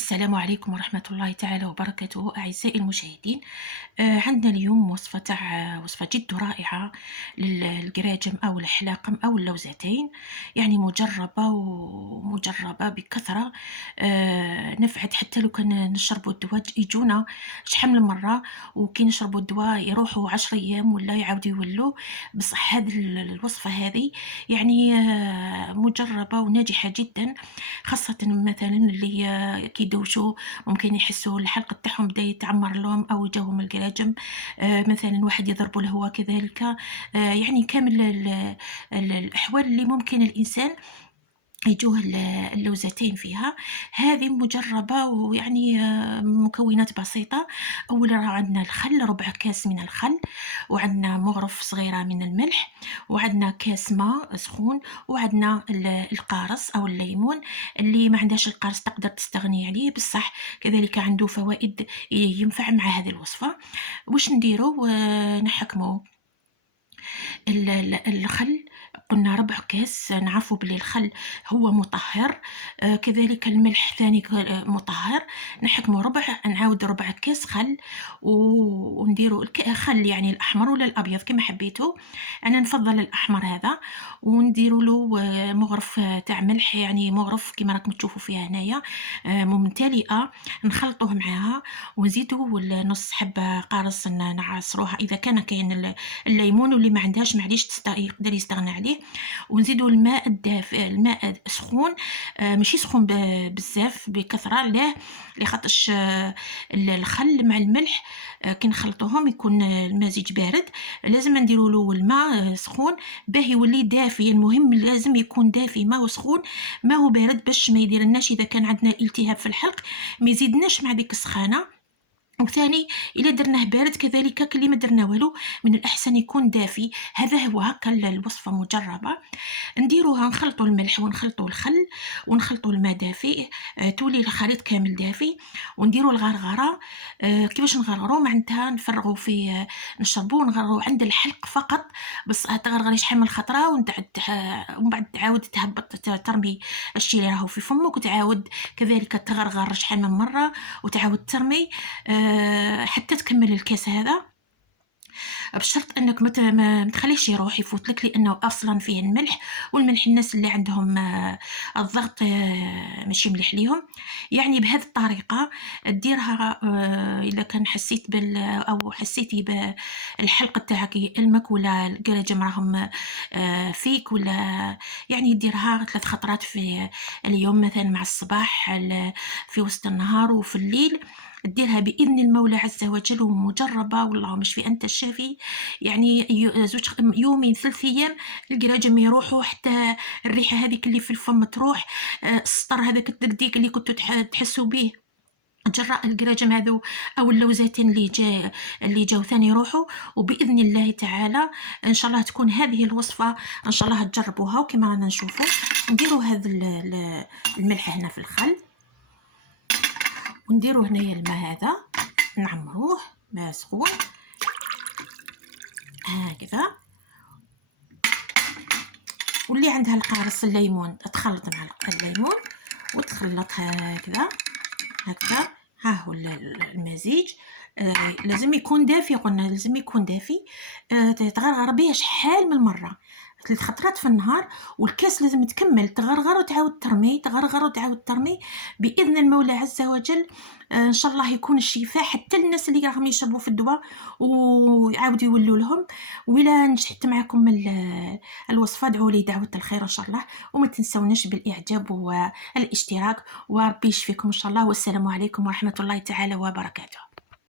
السلام عليكم ورحمة الله تعالى وبركاته أعزائي المشاهدين. عندنا اليوم وصفة جد رائعة للجراجم أو الحلاقم أو اللوزتين، يعني مجربة بكثرة. نفعت حتى لو كان نشربوا الدواء يجونا شحال من مرة، وكي نشربوا الدواء يروحوا 10 أيام ولا يعاودوا يولوا. بصح هذه الوصفة هذه يعني مجربة وناجحة جدا، خاصة مثلا اللي كيدوشوا ممكن يحسوا الحلق تاعهم بدا يتعمر لهم او جاهم الكراجم. مثلا واحد يضربوا الهواء كذلك. يعني كامل الاحوال اللي ممكن الانسان يجوه اللوزتين فيها. هذه مجربة ويعني مكونات بسيطة. أولا راه عندنا الخل، ربع كاس من الخل، وعندنا مغرف صغيرة من الملح، وعندنا كاس ماء سخون، وعندنا القارص أو الليمون. اللي ما عندهاش القارص تقدر تستغني عليه، بصح كذلك عنده فوائد ينفع مع هذه الوصفة. واش نديرو؟ نحكمو الخل، قلنا ربع كاس. نعرفوا بلي الخل هو مطهر، كذلك الملح ثاني مطهر. نحكموا نعاود ربع كاس خل، ونديروا خل يعني الأحمر ولا الأبيض كما حبيتوا. أنا نفضل الأحمر هذا. ونديروا له مغرف تاع ملح، يعني مغرف كما راكم تشوفوا فيها هنايا ممتلئة. نخلطوه معاها ونزيدوا نص حبة قارص نعصروها إذا كان كاين الليمون، واللي ما عندهاش معليش يقدر يستغنى عليه. ونزيدوا الماء الدافئ، الماء سخون، ماشي سخون بزاف بكثره، ليه؟ لخاطرش الخل مع الملح كي نخلطوهم يكون المزيج بارد. لازم نديروا له الماء سخون باه يولي دافي. المهم لازم يكون دافي، ما هو سخون ما هو بارد، باش ما يديرلناش اذا كان عندنا التهاب في الحلق ما يزيدناش مع ديك السخانه. وثاني إلا درناه بارد كذلك كلي ما درنا والو، من الأحسن يكون دافي. هذا هو هكا الوصفة مجربة. نديروها، نخلطوا الملح ونخلطوا الخل ونخلطوا الماء دافئ، تولي الخليط كامل دافي. ونديروا الغرغره. كيفاش نغرغروا؟ معناتها نفرغوا في نشربوا ونغرغروا عند الحلق فقط، بس تغرغري شحال من خطره ومن بعد تعاود تهبط ترمي الشيء اللي راهو في فمك، وتعاود كذلك تغرغر شحال من مره وتعاود ترمي حتى تكمل الكاس هذا. بشرط انك ما تخليش يروح يفوتلك، لانه اصلا فيه الملح، والملح الناس اللي عندهم الضغط ماشي مليح ليهم. يعني بهذه الطريقه ديرها. اذا كان حسيت او حسيتي بالحلقه تاعك يألمك ولا الكراجم راهم فيك، ولا يعني ديرها 3 خطرات في اليوم، مثلا مع الصباح، في وسط النهار، وفي الليل. ديرها بإذن المولى عز وجل، ومجربة والله مشفي أنت الشافي. يعني يومين 3 أيام الكراجم يروحوا، حتى الريحة هذيك اللي في الفم تروح، السطر هذاك الدقديق اللي كنتوا تحسوا به جراء الكراجم هذو او اللوزتين اللي جاو ثاني يروحوا. وباذن الله تعالى ان شاء الله تكون هذه الوصفه ان شاء الله تجربوها. وكما رانا نشوفوا نديروا هذا الملح هنا في الخل، ونديروا هنايا الماء هذا نعمروه ماء سخون هكذا. واللي عندها القارص الليمون تخلط مع الليمون وتخلط هكذا هكذا. ها هو المزيج. لازم يكون دافي، قلنا لازم يكون دافي. تغرغر به شحال من مره، 3 خطرات في النهار. والكاس لازم تكمل تغرغر وتعاود ترمي، تغرغر وتعاود ترمي باذن المولى عز وجل. ان شاء الله يكون الشفاء حتى الناس اللي راهم يشربوا في الدواء ويعاودوا يولوا لهم. ولا نجحت معكم الوصفه ادعوا لي دعوه الخير ان شاء الله، وما تنسوناش بالاعجاب والاشتراك، وربي يشفيكم ان شاء الله. والسلام عليكم ورحمه الله تعالى وبركاته.